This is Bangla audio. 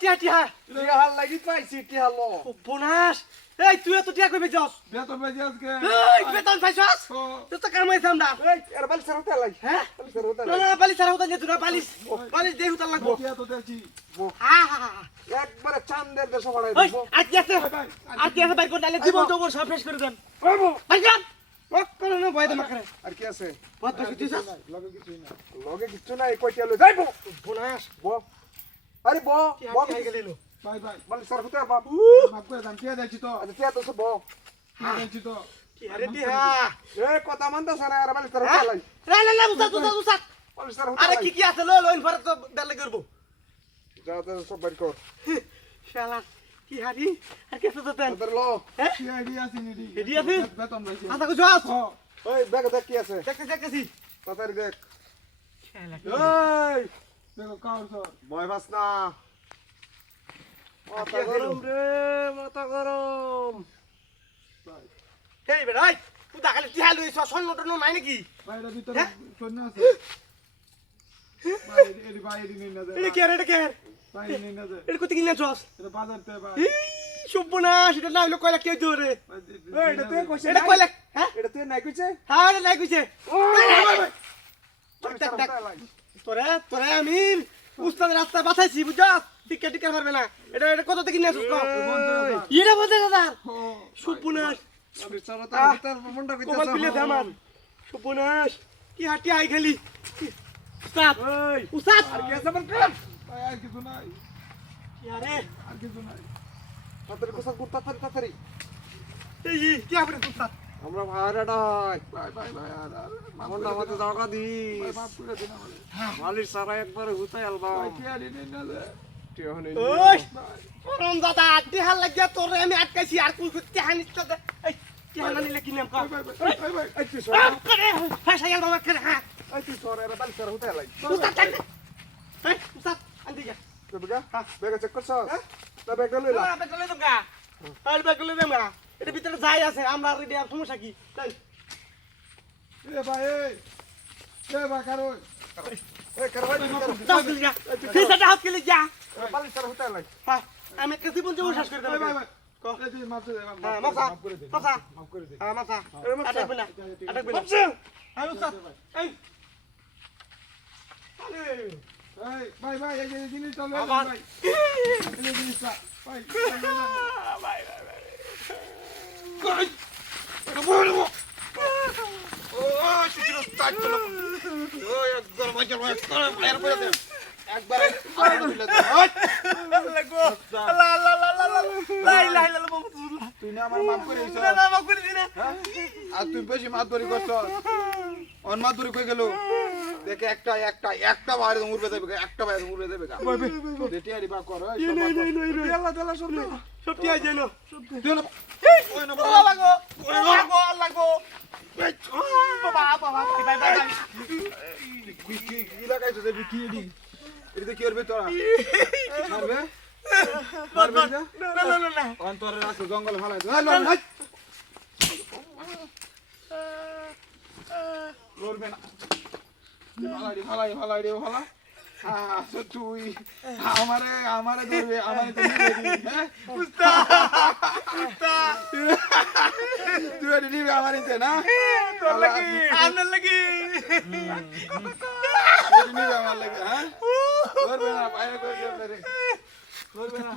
টিয়া টিয়া টিয়া হাল লাগি পাইছি টিয়া ল বোনাস এই তুই তো টিয়া কইবে যাস বেতন পাইছি আজকে এই বেতন পাইছস তুই তো কামাইছাম না এই এর বালি সারতে লাই হ্যাঁ বালি সারতে না না বালিশ ছাড়া হতা যেত না বালিশ বালিশ দেই হতা লাগবো টিয়া তো দেখছি হ্যাঁ হ্যাঁ একবারে চাঁদের দেশে বাড়াই ওই দিব আজ গেছে আজ গেছে বাইক কোন ডালে জীবন তো ওর সব শেষ করে দেন কইব ভাই যান ওক করে না ভয় দে মাকরে আর কি আছে বহুত বেশি দিছস লগে কিছু নাই কই টিয়া লই যাইবো বোনাস ব আরে ব টিয়া ব টিয়া গেলিলো ভাই ভাই বালি সারতে বাপ মাফ করে দাম কে দেখছি তো আচ্ছা টিয়া তো সব ব দেখছি তো টিয়া রে টিয়া এই কথা মানতা সারা আর বালি সারতে লাই লা লা লা উসা বালি সারতে আরে লাই কি আছে লো লো ইনফার তো ডালে করব যা তো সব বাড়ি কর শালা কি হারি আর কেসে তো তেন তোদের ল হ্যাঁ কি আইডিয়া আছে নিডি এডি আছে বেতন পাইছি আতা কো যাস ওই ব্যাগ দেখ কি আছে দেখতেছি তাড়াতাড়ি দেখ শালা এই দেখো কাউর সর ভয় পাস না মাথা গরম রে মাথা গরম এই বেড়াই তুই দাখালে টিয়া লইছ সন্ন টন্ন নাই নাকি বাইরে ভিতরে সৈন্য আছে ভাই এডি ভাই এডি নিন না দে এটা কি আর ভাই নিন না দে এটা কত কিনা চস এটা বাজার তে ভাই এই শুভনাশ এটা না হইলো কয়লা কে ধরে এই এটা তুই কইছিস এটা কয়লা হ্যাঁ এটা তুই নাই কইছে হ্যাঁ এটা নাই কইছে বালি সারতে লাই তোরে তোরে আমি উস্তাদ রাস্তা বাঁচাইছি বুঝছস টিকা টিকা মারবে না এটা এটা কত থেকে নিয়ে আসছ এটা বলতে দাদা শুভনাশ বালি সারতে ভিতর মন্ডা কোমাল পিলে কইতাছ দামান শুভনাশ কি হাঁটি আই খালি উস্তাদ এই উস্তাদ আর কি আছে বল ভাই আর কিছু নাই কি আরে আর কিছু নাই তাড়াতাড়ি কোসা করতে তাড়াতাড়ি এই কি আপনি উস্তাদ আমরা ভাড়াটাই ভাই ভাই ভাই আর মন্ডা মতে জায়গা দি ভাই মাফ করে দিন আমারে বালির সারা একবারে হুতাই আলবা ভাই কি আইডি নিন না দে টিয়া হনে ওই পরম দাদা দেহাল লাগিয়া তোরে আমি আটকাইছি আর কুই কুই হানি তো এই কি হানা নিলে কি নাম কা ভাই ভাই ভাই ভাই এই তুই সর করে ফাসাই গেল বাবা করে হ্যাঁ এই তুই সর এর বালি সারা হুতাই লাই উস্তাদ এই উস্তাদ আন্দি যা তো বেগা বেগা চেক করছ তা বেগা লইলা বেকলে দমগা আর বেকলে দমগা এটা ভিতরে যাই আছে আমরা রেডি আর সমস্যা কি তাই এ ভাই এ ভাই কারো এই করবাই দাও গলি যা তুই সাথে হাত গলি যা বালি সারা হুতাই লাই হ্যাঁ আমি একটা জীবন জীবন শেষ করে দেব ভাই ভাই ভাই এই যে মাফ করে দে হ্যাঁ মাথা মাফ করে দে মাথা মাফ করে দে হ্যাঁ মাথা আটকবে না আটকবে না হ্যাঁ উস্তাদ এই আরে এই ভাই ভাই এই যে জিনিসটা লই আবার ভাই এই যে জিনিসটা ভাই ভাই কই এটা বলবো ও চিত্র স্টার্ট করলাম ও একবার মজা করে ফায়ার করে দে একবার ফায়ার দিলে তো লাগো লা লা লা লা লা লাই লাই লা বাবুল্লাহ তুই না আমার মাফ করে দিছ না না মা করে দিনা আর তুই বেশি মাতবরি করছ অন মাতবরি কই গেল দেখে একটা বাইরে উড়বে দেবে একটা বাইরে উড়বে দেবে দেটি আরি বা কর এই সব আল্লাহ তাআলা সব সত্যি আই জানো দিল ওই না লাগো লাগো লাগো বাবা বাবা বাই বাই বাই কি লাগাইছো যে কি এডি এদিকে কি করবে তোরা মারবে না না না না অন্তরে রাখো জঙ্গলে ফালাই দে লড়বে না ফালাই রে ফালা তুই আমারে ধরবে আমারে তো নিবে হ্যাঁ উস্তাদ উস্তাদ তুই এডি নিবে আমারে তে না তোর লাগি আনার লাগি এডি নিবে আমার লাগে হ্যাঁ ধরবে না বাইরে করে রে ধরবে না